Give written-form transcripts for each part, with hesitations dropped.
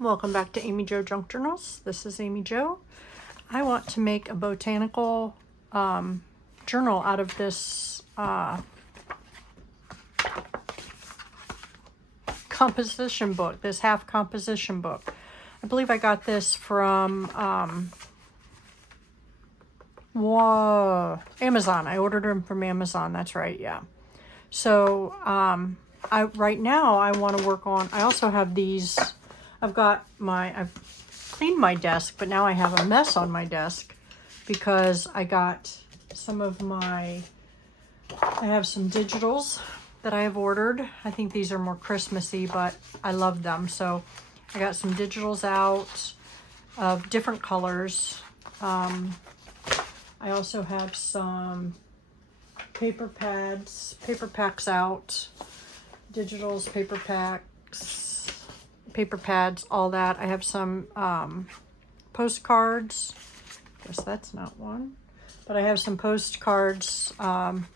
Welcome back to Amy Jo Junk Journals. This is Amy Jo. I want to make a botanical journal out of this composition book, this half composition book. I believe I got this from Amazon. I ordered them from Amazon. That's right, yeah. So right now I want to work on, I also have these. I've cleaned my desk, but now I have a mess on my desk because I got I have some digitals that I have ordered. I think these are more Christmassy, but I love them. So I got some digitals out of different colors. I also have some paper packs out, digitals, paper pads, all that. I have some postcards. Guess that's not one. But I have some postcards,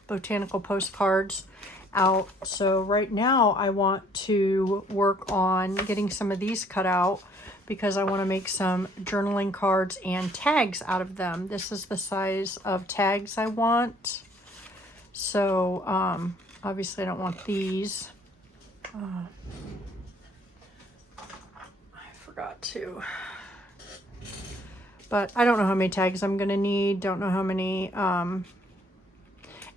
botanical postcards out. So right now I want to work on getting some of these cut out because I want to make some journaling cards and tags out of them. This is the size of tags I want. So obviously I don't want these. Forgot to, but I don't know how many tags I'm gonna need, don't know how many, and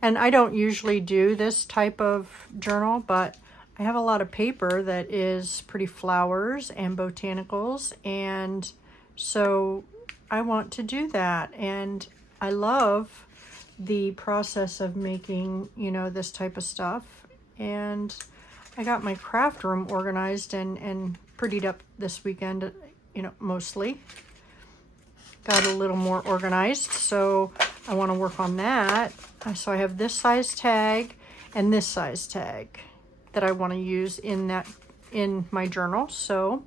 I don't usually do this type of journal, but I have a lot of paper that is pretty flowers and botanicals, and so I want to do that, and I love the process of making, this type of stuff. And I got my craft room organized and prettied up this weekend, mostly. Got a little more organized, so I want to work on that. So I have this size tag and this size tag that I want to use in my journal. So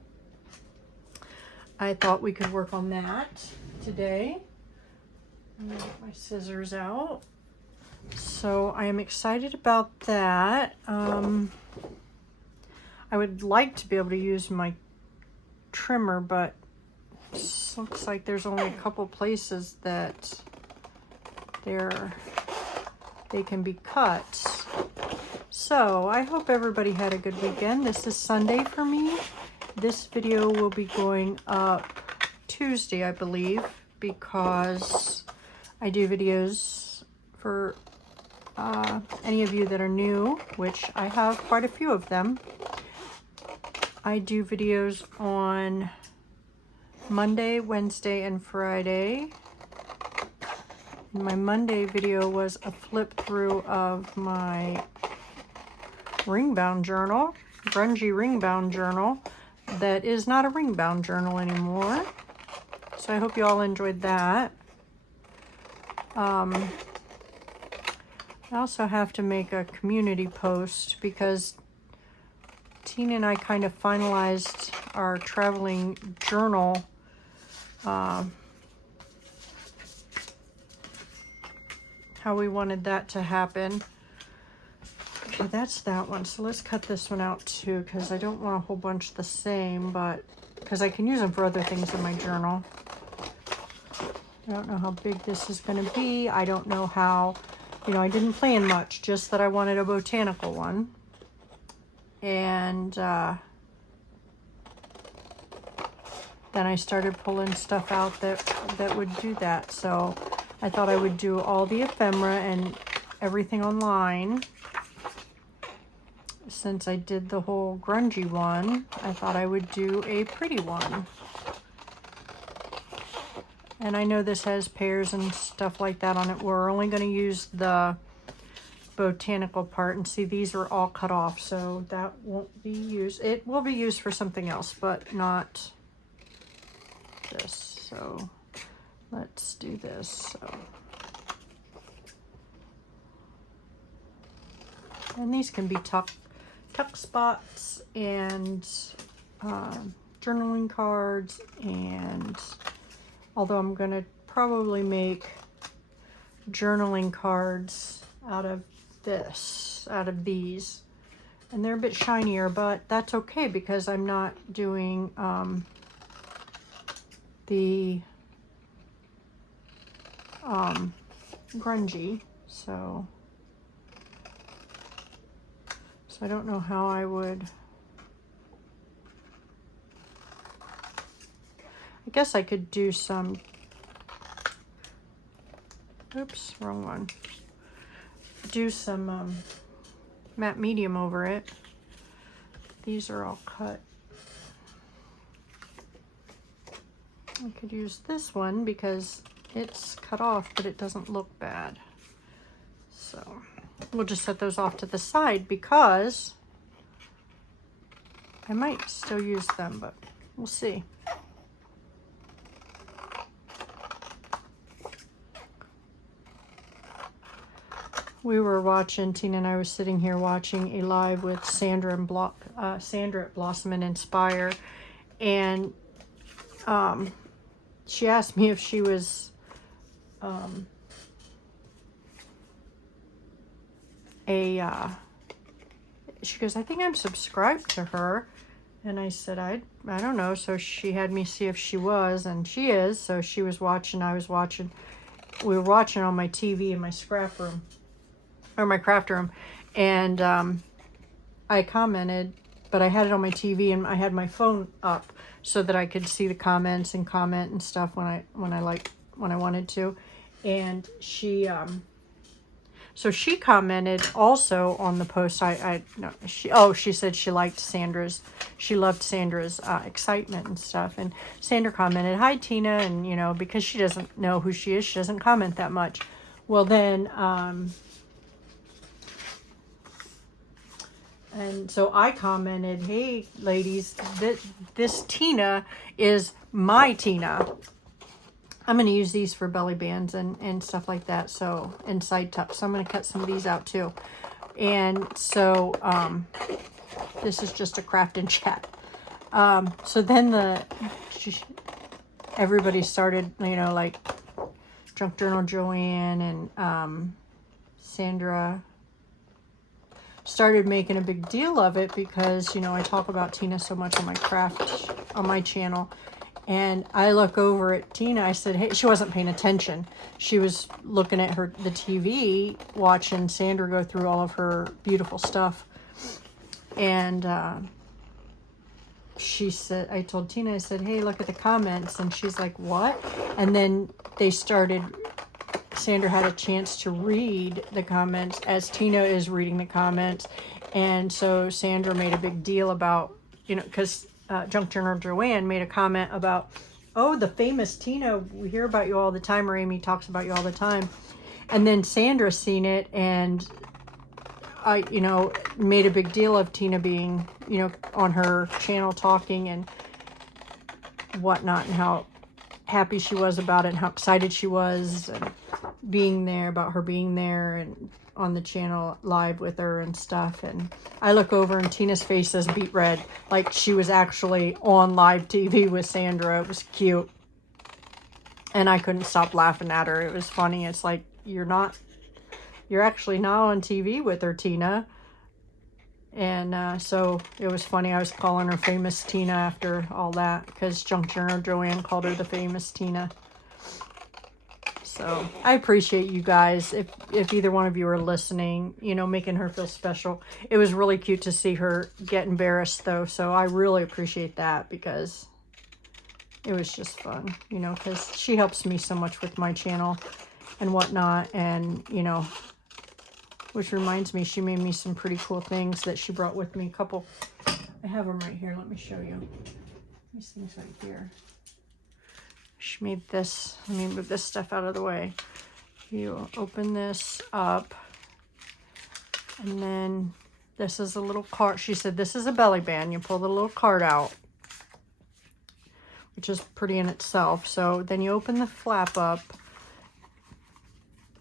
I thought we could work on that today. I'm gonna get my scissors out. So I am excited about that. I would like to be able to use my trimmer, but it looks like there's only a couple places that they can be cut. So I hope everybody had a good weekend. This is Sunday for me. This video will be going up Tuesday, I believe, because I do videos for any of you that are new, which I have quite a few of them. I do videos on Monday, Wednesday, and Friday. And my Monday video was a flip through of my ringbound journal, grungy ringbound journal, that is not a ringbound journal anymore. So I hope you all enjoyed that. I also have to make a community post because Tina and I kind of finalized our traveling journal how we wanted that to happen. Okay, that's that one. So let's cut this one out too, because I don't want a whole bunch the same, but because I can use them for other things in my journal. I don't know how big this is going to be. I don't know how, I didn't plan much, just that I wanted a botanical one. And then I started pulling stuff out that would do that. So I thought I would do all the ephemera and everything online. Since I did the whole grungy one, I thought I would do a pretty one. And I know this has pears and stuff like that on it. We're only going to use the botanical part, and see, these are all cut off, so that won't be used. It will be used for something else, but not this. So let's do this. So, and these can be tuck spots and journaling cards, and although I'm gonna probably make journaling cards out of these, And they're a bit shinier, but that's okay because I'm not doing the grungy. So I don't know how I would. I guess I could do some, oops, wrong one. Do some matte medium over it. These are all cut. I could use this one because it's cut off, but it doesn't look bad. So we'll just set those off to the side because I might still use them, but we'll see. We were watching, Tina and I was sitting here watching a live with Sandra at Blossom and Inspire, and she asked me if she was she goes, I think I'm subscribed to her. And I said, I don't know. So she had me see if she was, and she is. So she was watching, I was watching. We were watching on my TV in my scrap room, or my craft room. And I commented, but I had it on my TV and I had my phone up so that I could see the comments and comment and stuff when I wanted to. And she so she commented also on the post. She said she loved Sandra's excitement and stuff. And Sandra commented, "Hi Tina," and you know, because she doesn't know who she is, she doesn't comment that much. Well then, and so I commented, "Hey ladies, this Tina is my Tina. I'm going to use these for belly bands and stuff like that. So, and side tucks. So I'm going to cut some of these out too." And so, this is just a craft and chat. So then everybody started, you know, like Junk Journal Joanne and, Sandra started making a big deal of it because, you know, I talk about Tina so much on my craft, on my channel. And I look over at Tina, I said, hey, she wasn't paying attention. She was looking at the TV, watching Sandra go through all of her beautiful stuff. And she said, I told Tina, I said, hey, look at the comments. And she's like, what? And then Sandra had a chance to read the comments as Tina is reading the comments. And so Sandra made a big deal about, you know, because Junk Journal Joanne made a comment about, oh, the famous Tina, we hear about you all the time, or Amy talks about you all the time. And then Sandra seen it, and I, you know, made a big deal of Tina being, you know, on her channel talking and whatnot, and how happy she was about it, and how excited she was, and being there, about her being there, and on the channel live with her and stuff. And I look over and Tina's face is beet red, like she was actually on live TV with Sandra. It was cute, and I couldn't stop laughing at her. It was funny. It's like, you're actually not on TV with her, Tina. And so it was funny. I was calling her famous Tina after all that, because Junk Journal Joanne called her the famous Tina. So I appreciate you guys. If either one of you are listening, you know, making her feel special. It was really cute to see her get embarrassed though. So I really appreciate that, because it was just fun, you know, because she helps me so much with my channel and whatnot. And, you know, which reminds me, she made me some pretty cool things that she brought with me. I have them right here. Let me show you. These things right here. She made this. Let me move this stuff out of the way. You open this up, and then this is a little card. She said this is a belly band. You pull the little card out, which is pretty in itself. So then you open the flap up,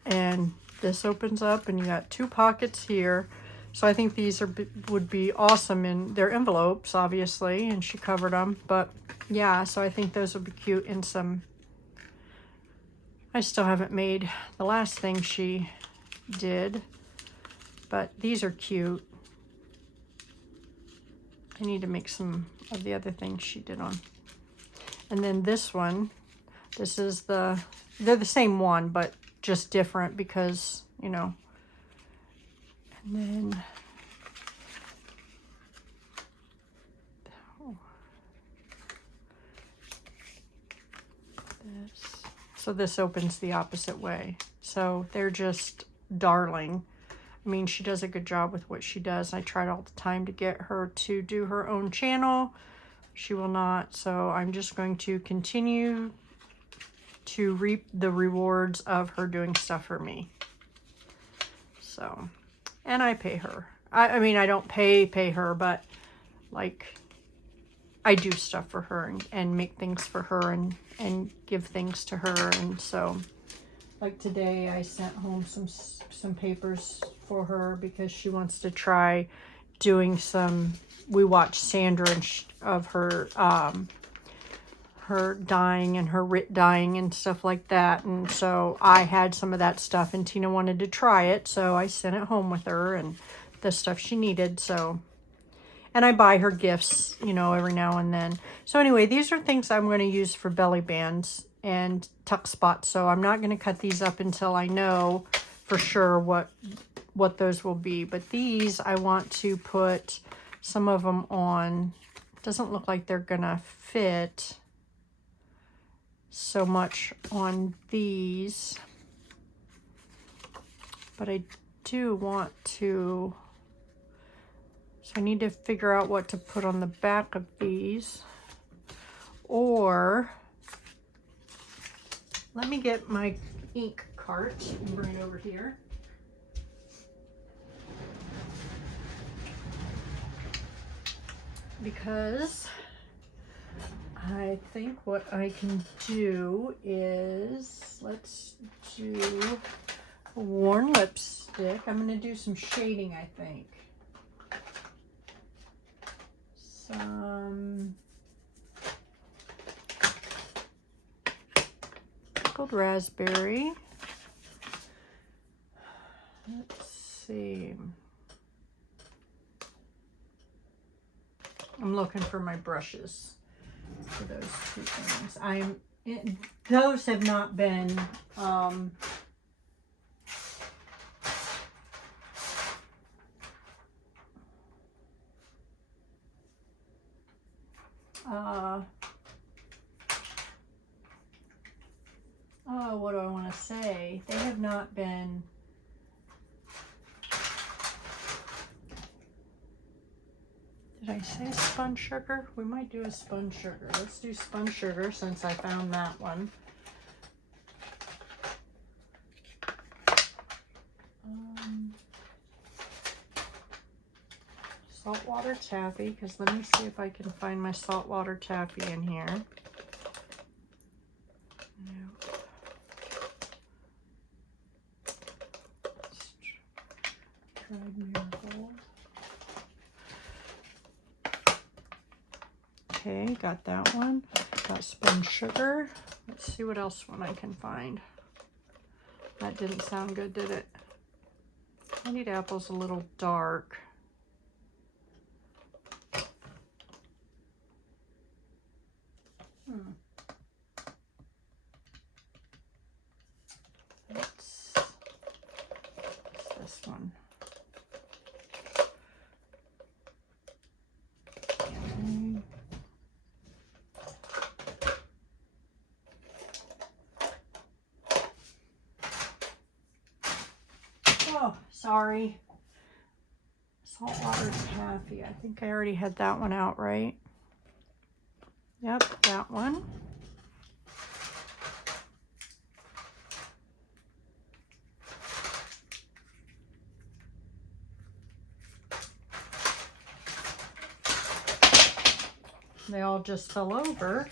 and this opens up, and you got 2 pockets here. So I think these would be awesome in their envelopes, obviously, and she covered them. But yeah, so I think those would be cute in some. I still haven't made the last thing she did, but these are cute. I need to make some of the other things she did on. And then this one, this is they're the same one, but just different because, you know. And then, this. So this opens the opposite way. So they're just darling. I mean, she does a good job with what she does. I tried all the time to get her to do her own channel. She will not. So I'm just going to continue to reap the rewards of her doing stuff for me. So, and I pay her. I mean, I don't pay her, but like I do stuff for her and make things for her and give things to her. And so like today I sent home some papers for her because she wants to try doing some. We watched Sandra of her her dyeing and her Rit dyeing and stuff like that, and so I had some of that stuff and Tina wanted to try it, so I sent it home with her and the stuff she needed. So, and I buy her gifts, you know, every now and then. So anyway, these are things I'm going to use for belly bands and tuck spots. So I'm not going to cut these up until I know for sure what those will be. But these, I want to put some of them on. Doesn't look like they're going to fit so much on these. But I do want to... So I need to figure out what to put on the back of these. Or let me get my ink cart and bring it over here. Because I think what I can do is, let's do a worn lipstick. I'm going to do some shading, I think. Some pickled raspberry. Let's see. I'm looking for my brushes for those two things. Those have not been oh, what do I want to say? They have not been Did I say spun sugar? We might do a spun sugar. Let's do spun sugar since I found that one. Saltwater taffy, because let me see if I can find my saltwater taffy in here. Nope. Dried marigold. Okay, got that one. Got spun sugar. Let's see what else one I can find. That didn't sound good, did it? Candied apple's a little dark. What's this one? Okay. Oh, sorry. Saltwater taffy. I think I already had that one out, right? Yep, that one. They all just fell over.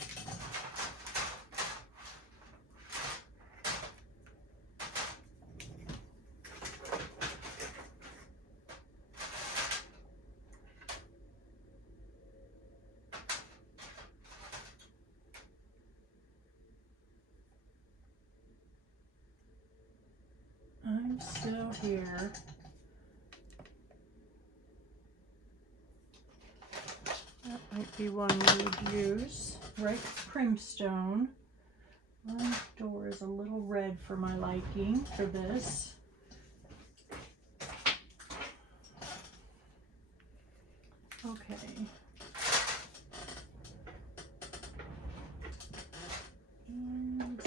I'm still here. be one you would use. Right, Primstone. My door is a little red for my liking for this. Okay. And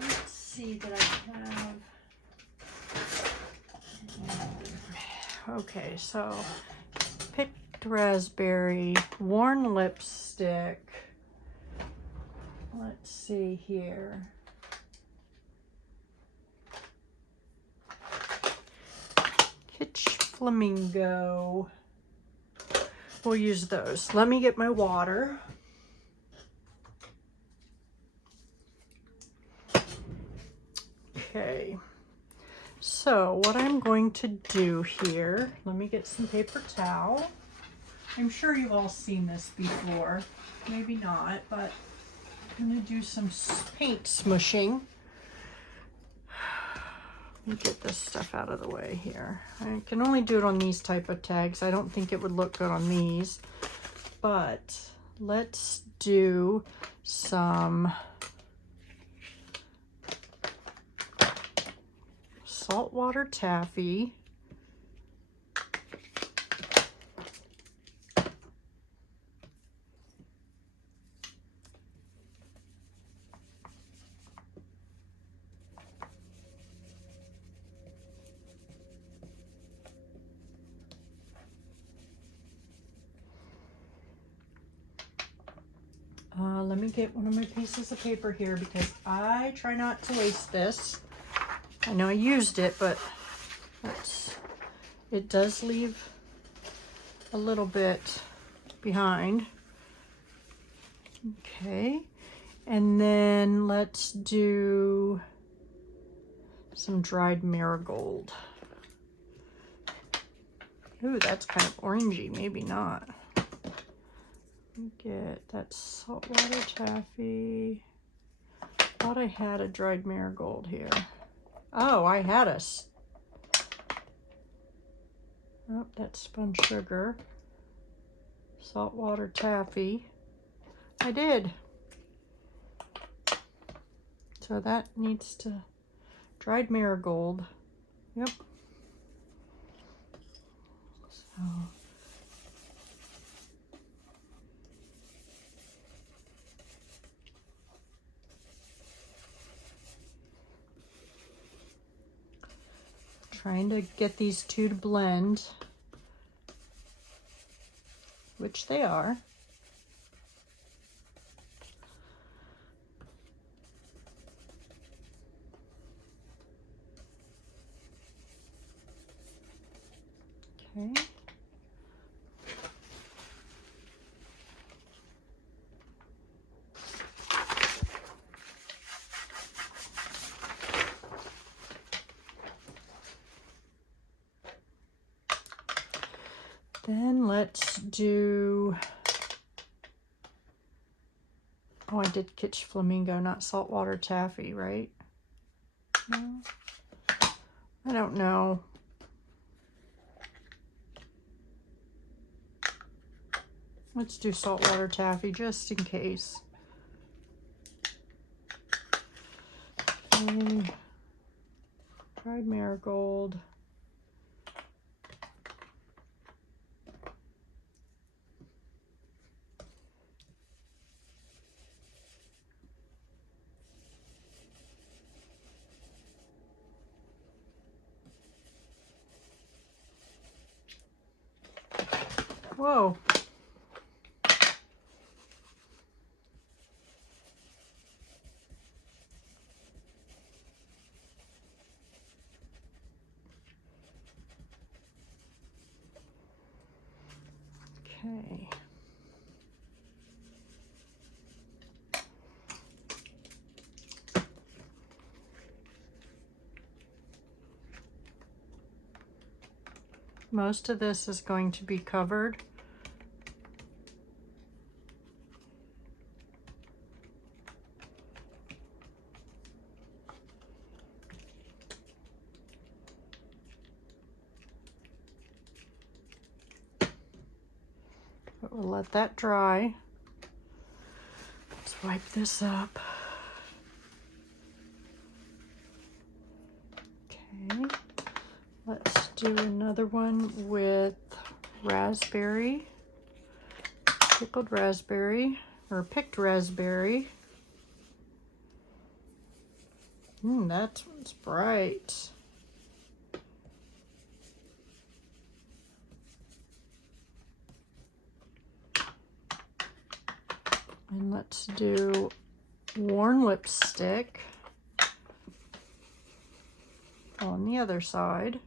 let's see that I have. Okay, so picked raspberry, worn lipstick. Let's see here. Kitsch flamingo. We'll use those. Let me get my water. Okay. So what I'm going to do here, let me get some paper towel. I'm sure you've all seen this before. Maybe not, but I'm going to do some paint smushing. Let me get this stuff out of the way here. I can only do it on these type of tags. I don't think it would look good on these. But let's do some saltwater taffy. Let me get one of my pieces of paper here because I try not to waste this. I know I used it, but it does leave a little bit behind. Okay, and then let's do some dried marigold. Ooh, that's kind of orangey, maybe not. Get that saltwater taffy. Thought I had a dried marigold here. Oh, I had a. Oh, that's spun sugar. Saltwater taffy. I did. So that needs to. Dried marigold. Yep. So. Trying to get these two to blend, which they are. Okay. Then let's do, oh, I did Kitsch flamingo, not saltwater taffy, right? No, I don't know. Let's do saltwater taffy just in case. Okay. Dried marigold. Whoa. Okay. Most of this is going to be covered. But we'll let that dry. Let's wipe this up. Okay, let's do another one with raspberry, pickled raspberry, or picked raspberry. That one's bright. And let's do worn lipstick on the other side.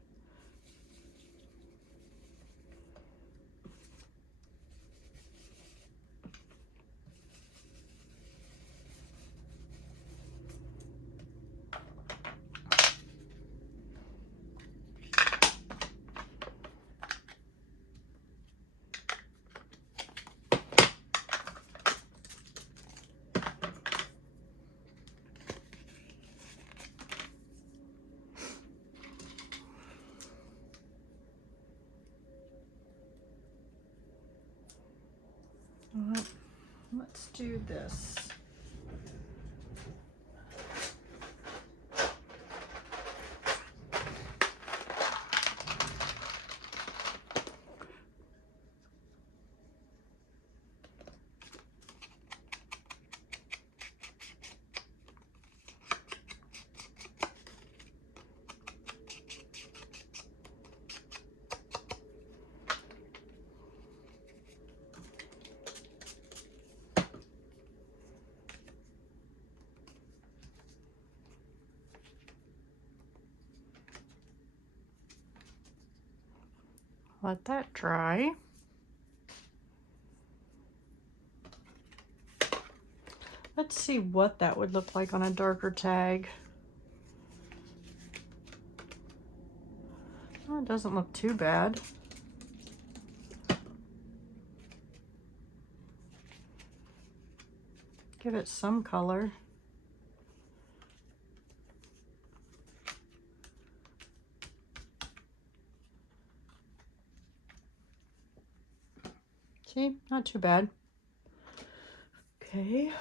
Let's do this. Let that dry. Let's see what that would look like on a darker tag. Oh, it doesn't look too bad. Give it some color. See, not too bad. Okay.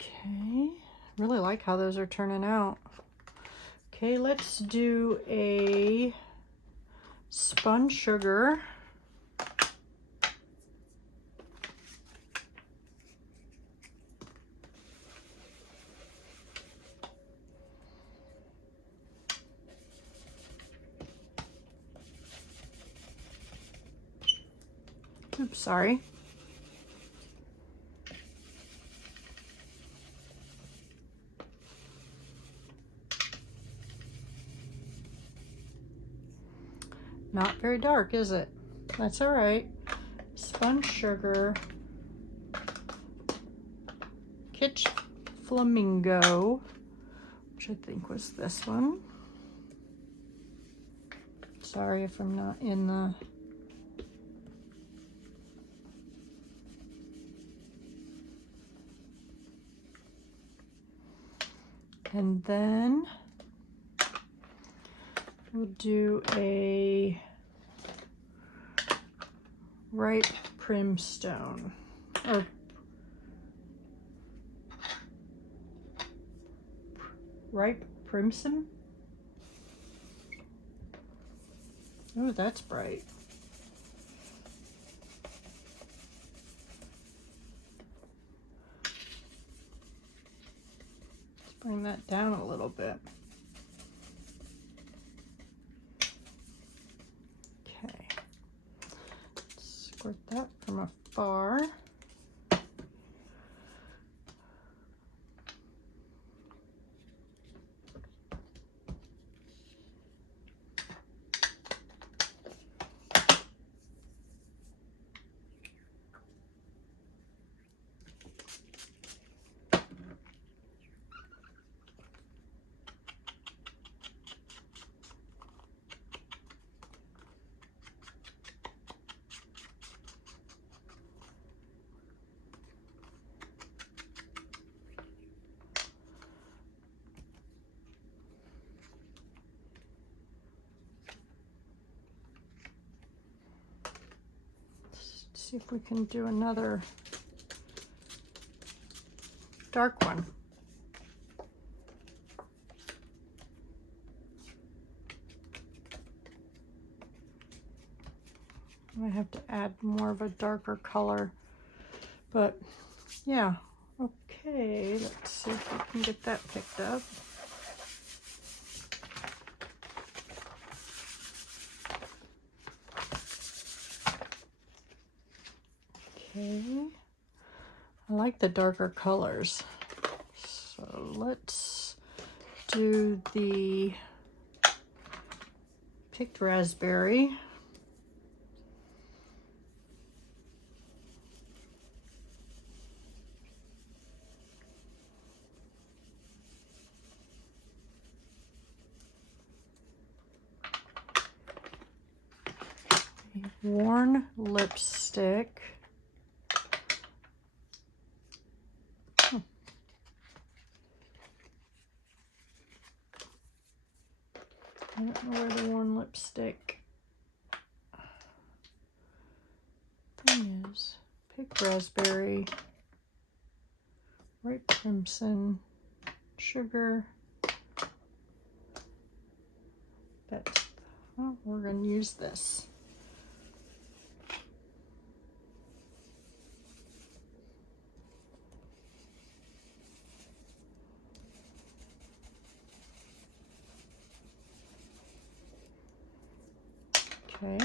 Okay, really like how those are turning out. Okay, let's do a spun sugar. Oops, sorry. Not very dark, is it? That's all right. Spun sugar. Kitsch Flamingo, which I think was this one. Sorry if I'm not in the... And then we'll do a ripe primstone, or ripe primson. Oh, that's bright. Let's bring that down a little bit. Okay. Squirt that from afar. see if we can do another dark one. I have to add more of a darker color, but yeah. Okay, let's see if we can get that picked up. Okay, I like the darker colors. So let's do the picked raspberry. Worn lipstick. I don't know where the worn lipstick thing is. Pick raspberry, ripe crimson, sugar. But well, we're going to use this. Okay.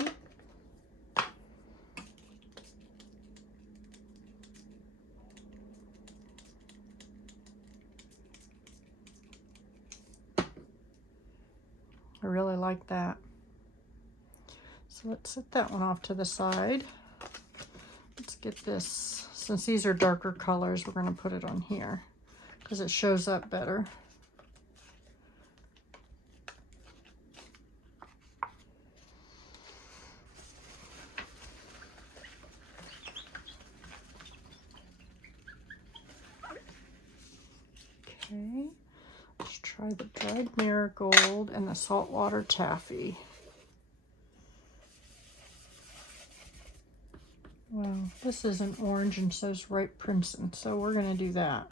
I really like that. So let's set that one off to the side. Let's get this, since these are darker colors, we're going to put it on here because it shows up better. Okay, let's try the dried marigold and the saltwater taffy. Well, this is an orange and so is ripe crimson, so we're going to do that.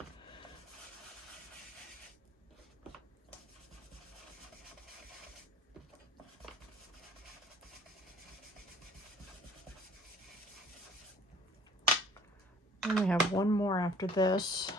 And we have one more after this.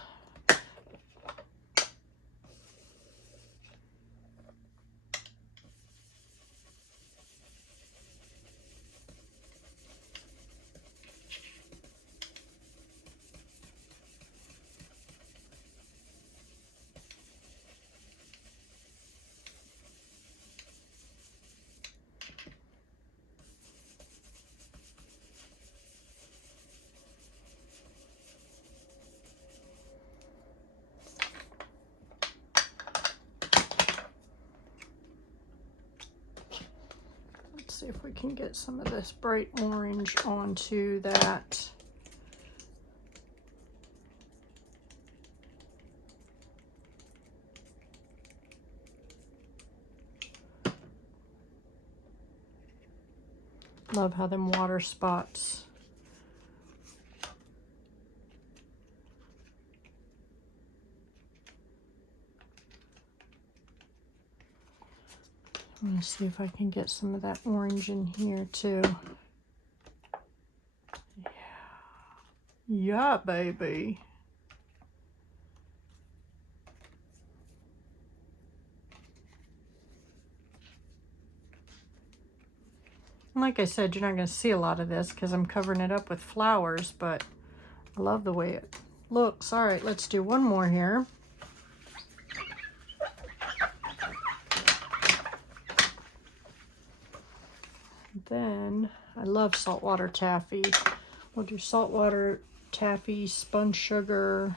See if we can get some of this bright orange onto that. Love how them water spots. I'm going to see if I can get some of that orange in here too. Yeah, baby. Like I said, you're not going to see a lot of this because I'm covering it up with flowers, but I love the way it looks. All right, let's do one more here. Then, I love saltwater taffy. We'll do saltwater taffy, spun sugar.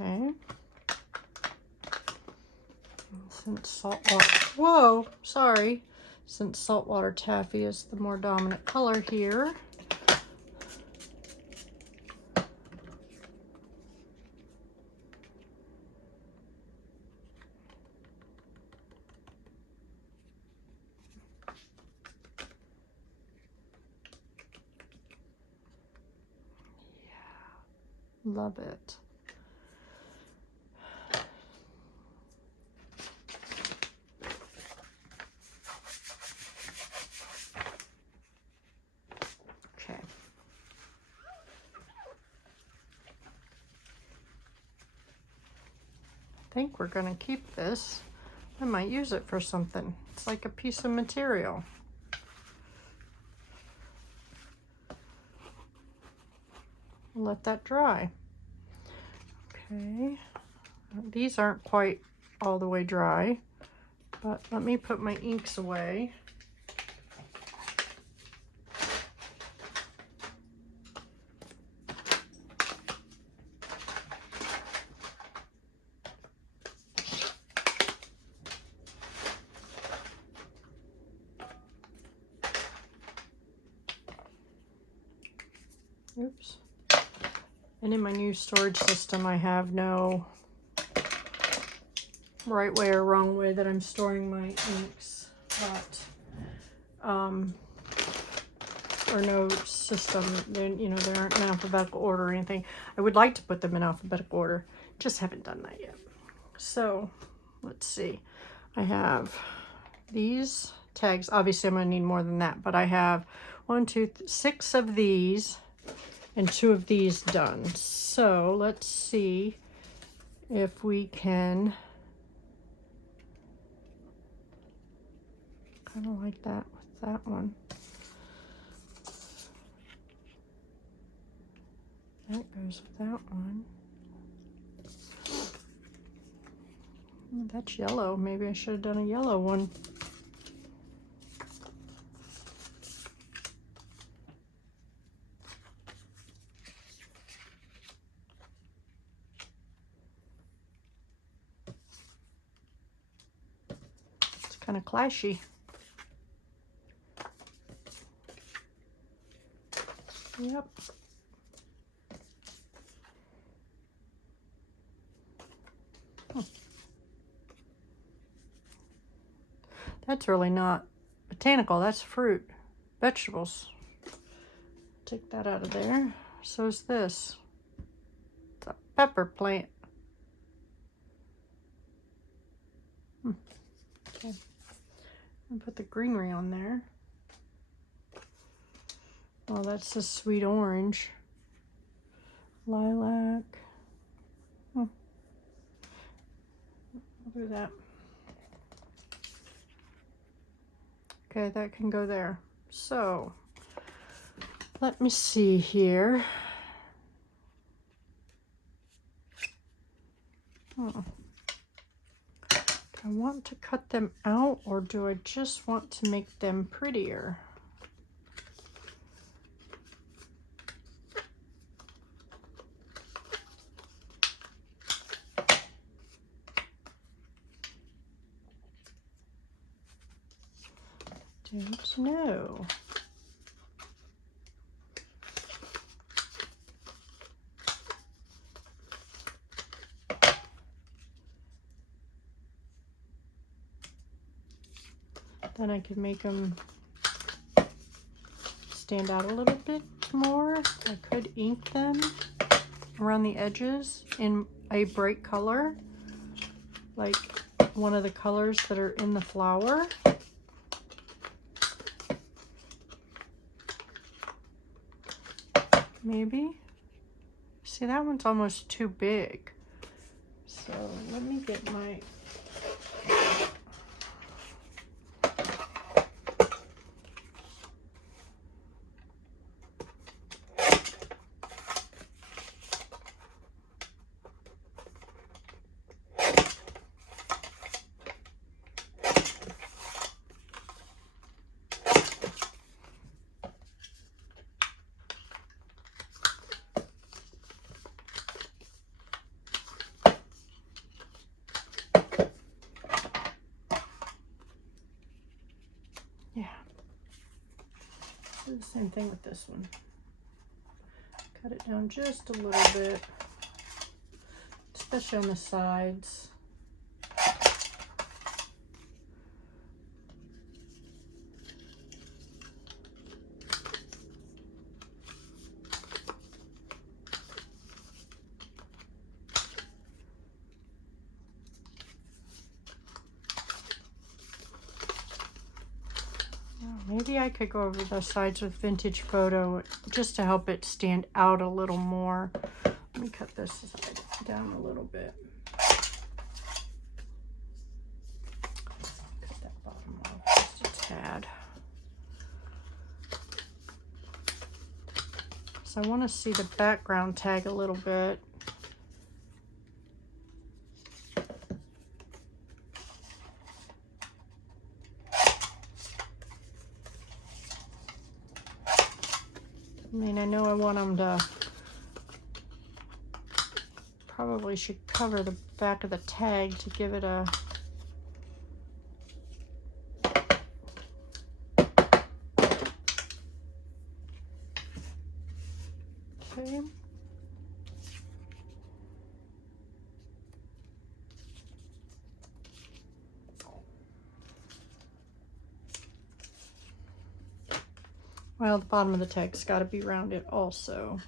Okay. Since saltwater, whoa, sorry. Since saltwater taffy is the more dominant color here. Love it. Okay. I think we're going to keep this. I might use it for something. It's like a piece of material. Let that dry. Okay. These aren't quite all the way dry, but let me put my inks away. Oops. And in my new storage system, I have no right way or wrong way that I'm storing my inks, but or no system. Then you know, they aren't in alphabetical order or anything. I would like to put them in alphabetical order, just haven't done that yet. So let's see. I have these tags. Obviously, I'm going to need more than that, but I have 6 of these and 2 of these done. So let's see if we can kind of like that with that one. That goes with that one. Oh, that's yellow. Maybe I should have done a yellow one. It's kind of clashy. Yep. That's really not botanical, that's fruit, vegetables. Take that out of there. So is this. It's a pepper plant. Okay. And put the greenery on there. Oh, that's the sweet orange. Lilac. I'll do that. Okay, that can go there. So, let me see here. Do I want to cut them out, or do I just want to make them prettier? Don't know. Then I could make them stand out a little bit more. I could ink them around the edges in a bright color, like one of the colors that are in the flower. Maybe. See, that one's almost too big. So let me get my Do the same thing with this one. Cut it down just a little bit, especially on the sides. Maybe I could go over the sides with Vintage Photo just to help it stand out a little more. Let me cut this side down a little bit. Cut that bottom off just a tad. So I want to see the background tag a little bit. I mean, I know I want them to, probably should cover the back of the tag to give it a, okay. Well, the bottom of the tag's got to be rounded also.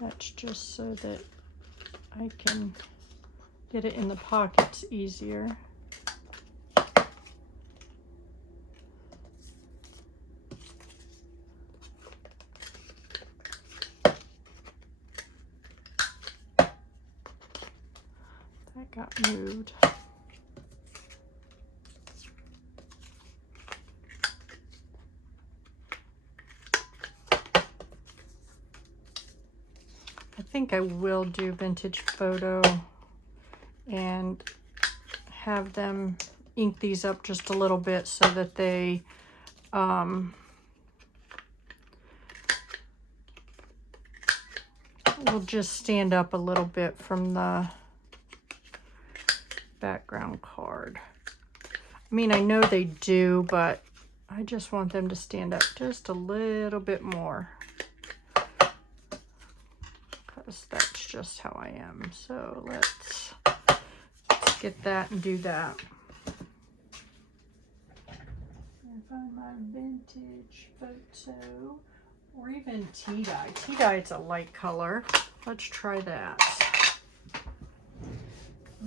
That's just so that I can get it in the pockets easier. That got moved. I think I will do Vintage Photo and have them ink these up just a little bit so that they will just stand up a little bit from the background card. I mean, I know they do, but I just want them to stand up just a little bit more. That's just how I am. So let's get that and do that. And find my Vintage Photo, or even tea dye. Tea dye, it's a light color. Let's try that.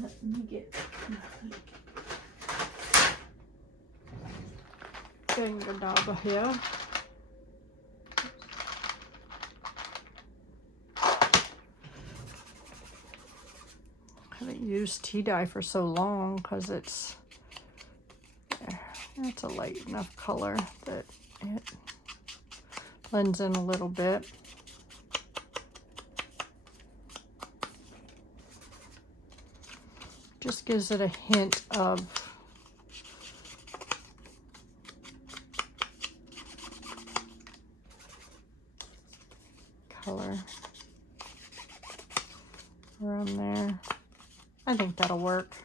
Let me get finger dauber here. I haven't used tea dye for so long because it's a light enough color that it blends in a little bit. Just gives it a hint of color around there. I think that'll work.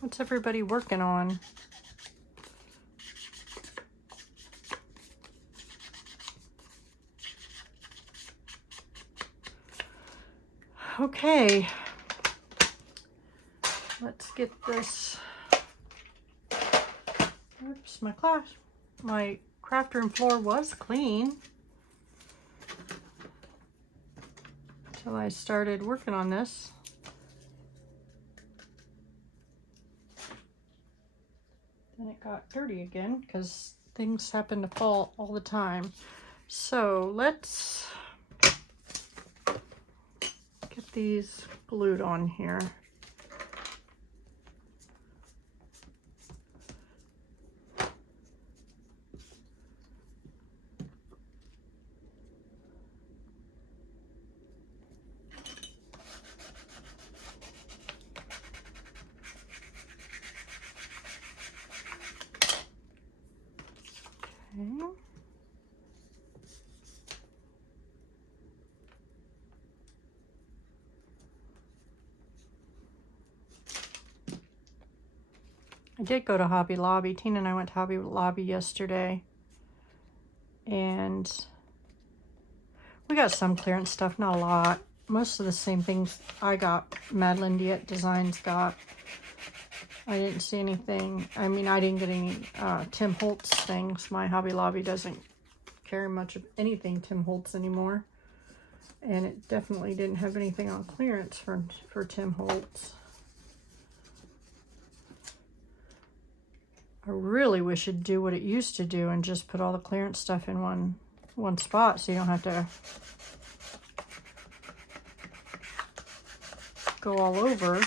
What's everybody working on? Okay, let's get this. Oops, my craft room floor was clean until I started working on this. Then it got dirty again because things happen to fall all the time. So let's these glued on here. Okay. I did go to Hobby Lobby. Tina and I went to Hobby Lobby yesterday, and we got some clearance stuff, not a lot. Most of the same things I got, Madeline Diet Designs got. I didn't see anything. I mean, I didn't get any Tim Holtz things. My Hobby Lobby doesn't carry much of anything Tim Holtz anymore. And it definitely didn't have anything on clearance for Tim Holtz. I really wish it'd do what it used to do and just put all the clearance stuff in one spot so you don't have to go all over.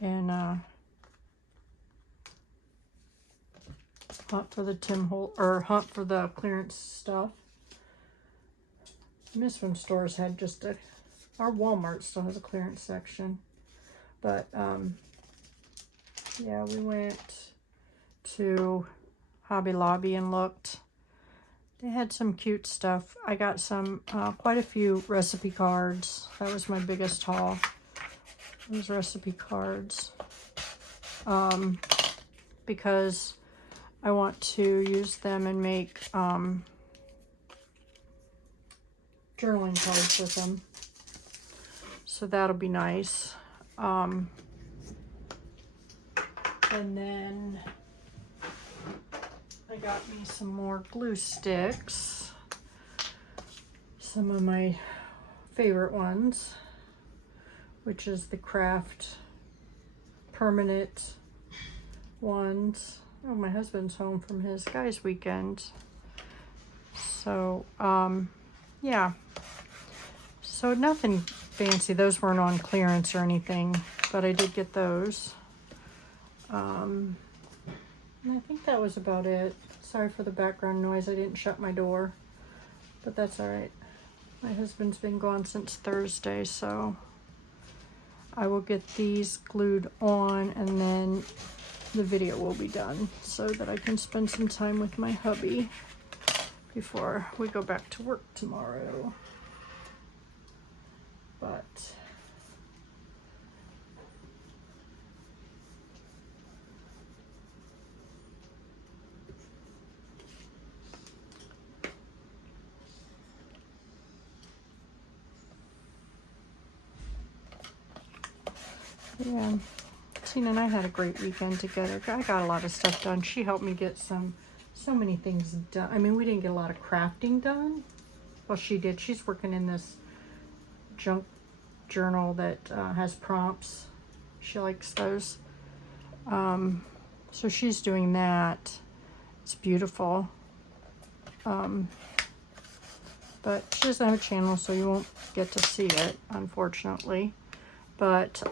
And hunt for the Tim Holtz, or hunt for the clearance stuff. This one stores had just a, our Walmart still has a clearance section. But yeah, we went to Hobby Lobby and looked. They had some cute stuff. I got some, quite a few recipe cards. That was my biggest haul. Those recipe cards. Because I want to use them and make journaling cards with them. So that'll be nice. And then I got me some more glue sticks. Some of my favorite ones, which is the Craft permanent ones. Oh, my husband's home from his guys' weekend. So, yeah. So nothing fancy. Those weren't on clearance or anything, but I did get those. And I think that was about it. Sorry for the background noise. I didn't shut my door, but that's all right. My husband's been gone since Thursday, so I will get these glued on and then the video will be done so that I can spend some time with my hubby before we go back to work tomorrow. But yeah, Tina and I had a great weekend together. I got a lot of stuff done. She helped me get so many things done. I mean, we didn't get a lot of crafting done. Well, she did. She's working in this junk journal that has prompts. She likes those. So she's doing that. It's beautiful. But she doesn't have a channel, so you won't get to see it, unfortunately. But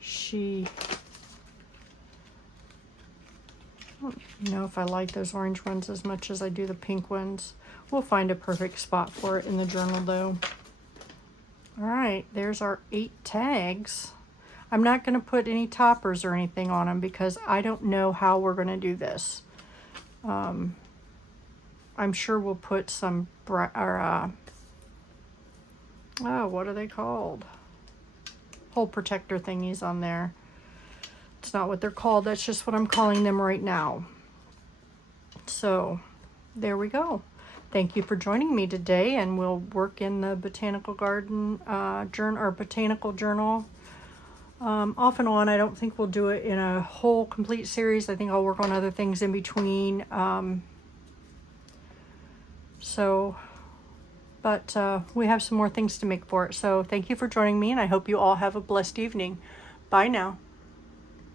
she, I don't know if I like those orange ones as much as I do the pink ones. We'll find a perfect spot for it in the journal though. All right, there's our 8 tags. I'm not going to put any toppers or anything on them because I don't know how we're going to do this. I'm sure we'll put some, what are they called? Hole protector thingies on there. It's not what they're called. That's just what I'm calling them right now. So there we go. Thank you for joining me today, and we'll work in the botanical garden journal or botanical journal off and on. I don't think we'll do it in a whole complete series. I think I'll work on other things in between. But we have some more things to make for it. So thank you for joining me, and I hope you all have a blessed evening. Bye now.